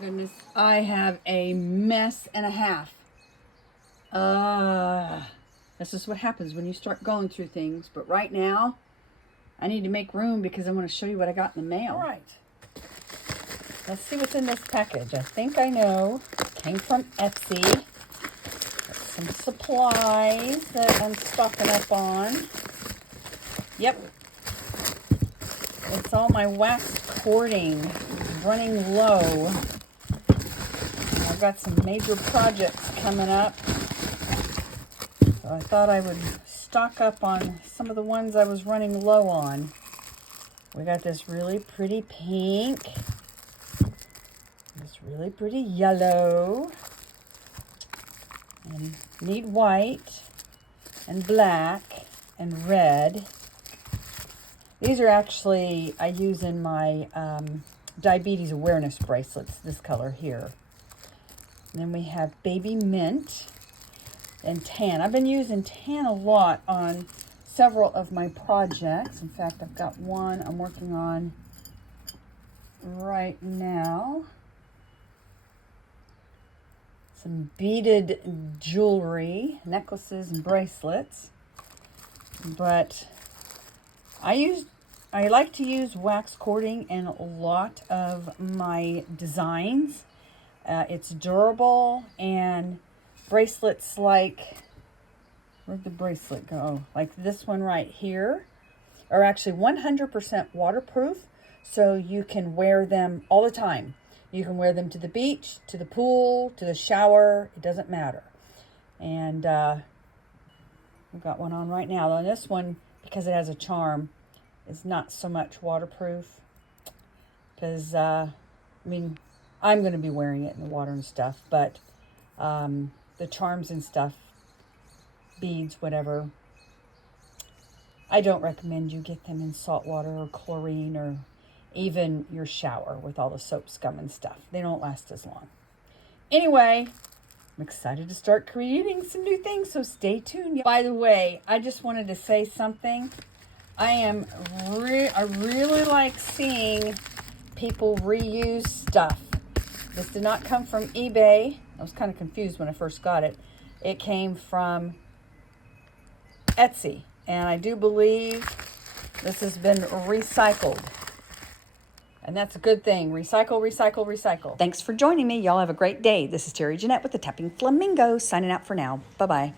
goodness. I have a mess and a half. This is what happens when you start going through things. But right now, I need to make room because I want to show you what I got in the mail. All right. Let's see what's in this package. I think I know. It came from Etsy. Got some supplies that I'm stocking up on. Yep. It's all my wax cording. It's running low. I've got some major projects coming up. So I thought I would stock up on some of the ones I was running low on. We got this really pretty pink. This really pretty yellow. And need white and black and red. These are actually, I use in my diabetes awareness bracelets, this color here. And then we have baby mint and tan. I've been using tan a lot on several of my projects. In fact, I've got one I'm working on right now. Some beaded jewelry, necklaces and bracelets. But I like to use wax cording in a lot of my designs. It's durable, and bracelets like, where'd the bracelet go? Like this one right here are actually 100% waterproof, so you can wear them all the time. You can wear them to the beach, to the pool, to the shower. It doesn't matter. And I've got one on right now. And this one, because it has a charm, is not so much waterproof. Because, I mean, I'm going to be wearing it in the water and stuff. But the charms and stuff, beads, whatever, I don't recommend you get them in salt water or chlorine or even your shower with all the soap scum and stuff. They don't last as long. Anyway, I'm excited to start creating some new things, so stay tuned. By the way, I just wanted to say something. I really like seeing people reuse stuff. This did not come from eBay. I was kind of confused when I first got it. It came from Etsy, and I do believe this has been recycled. And that's a good thing. Recycle, recycle, recycle. Thanks for joining me. Y'all have a great day. This is Terry Jeanette with the Tapping Flamingo, signing out for now. Bye-bye.